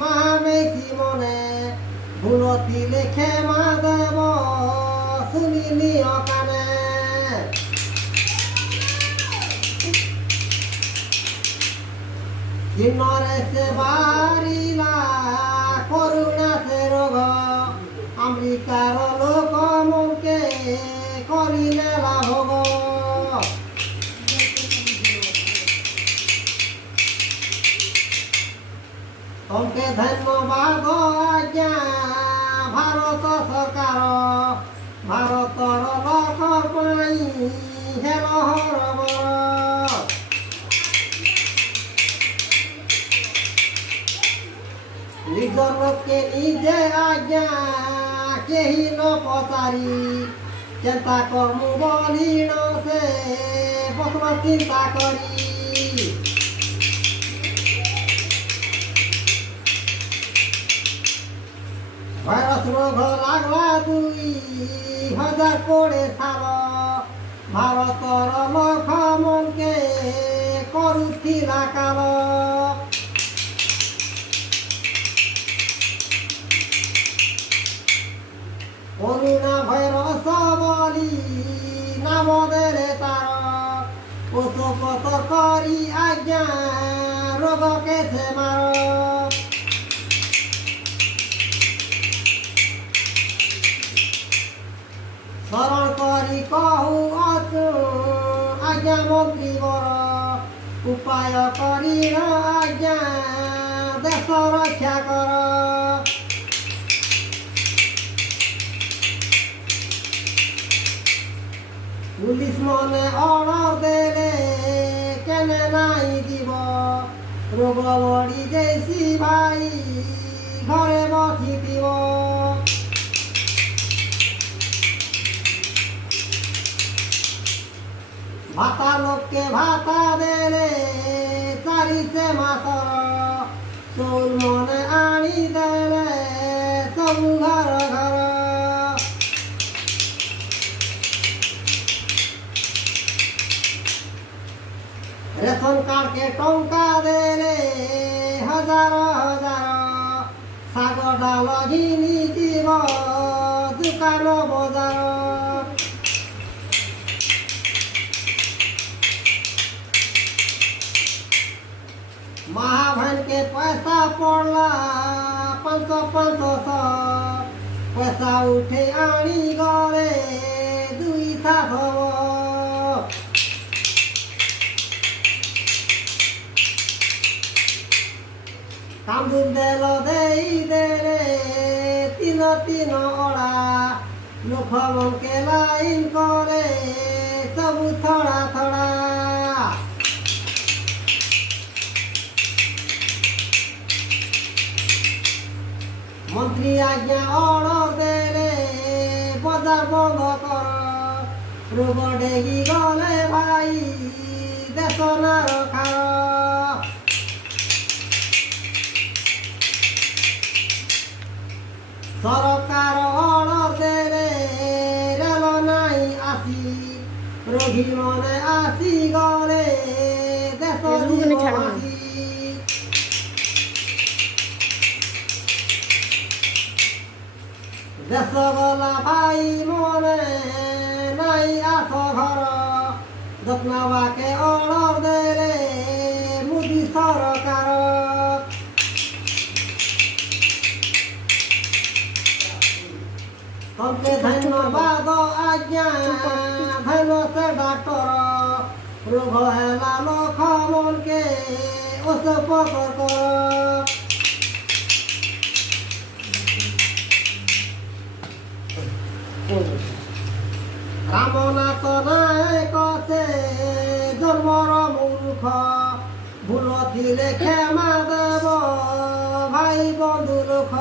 মামেকি মনে ভুলতিলে ক্ষমা দেব শুনিনি অকানে কিন্নরে সে বারিলা করুণা সে রোগ আমেরিকার লোক মনকে করিলে লাভ তমকে ধন্যবাদ আজ্ঞা ভারত সরকার ভারতর লোকর পাই হেল হরবর নিজর লোককে নিজে আজ্ঞা কেহি ন পচারি চিন্তা কর্ম বলিণ সে বসব চিন্তা করি ভাইরাস রোগ লাগলা 2000 করে সাল ভারতর লোক মনকে করুথিলা কাল করুণা ভাইরস বলি নাম দেলে তার ওষুধ করি আজ্ঞা রোগকে সে মার স্মরণ করি কহু অচু আজ্ঞা মন্ত্রী বর উপায় করি আজ্ঞা দেশ রক্ষা কর পুলিশ মনে অর্ডার দেলে কেনে নাই দিব রোগ বড়ি যেছি ভাই ঘরে বসি দিব ভাতা লোককে ভাতা দেলে চারিছে মাসর চৌল মনে আনি দেলে সবু ঘর ঘর রেশন কার্ডকে টঙ্কা দেলে হাজার হাজার শাগ ডাল ঘিনি দিব দোকান বজার महाभाइके पैसा पड़ला 500 पैसा उठे आनी गले 2,000 कामदुन देल देई देले 3 ओड़ा लोक मनके लाइन करे सब थोड़ा थोड़ा मंत्री आज्ञा ऑर्डर देले बाजार बंद कर रोग डेगी गले भाई देश ना रखार सरकार ऑर्डर देले रेल नाई आसी रोगी मने आसी गले देश जीवसी देश गला भाई मने नाई आस घर दक्षिणाबाके ऑर्डर देले मोदी सरकार तमके धन्यवाद आज्ञा धन्य से डॉक्टर रोग हेला लोक मनके ओषध कर रामनाथ नायक से जन्मर मूर्ख भूल थिले क्षमा देव भाई बंधु लोक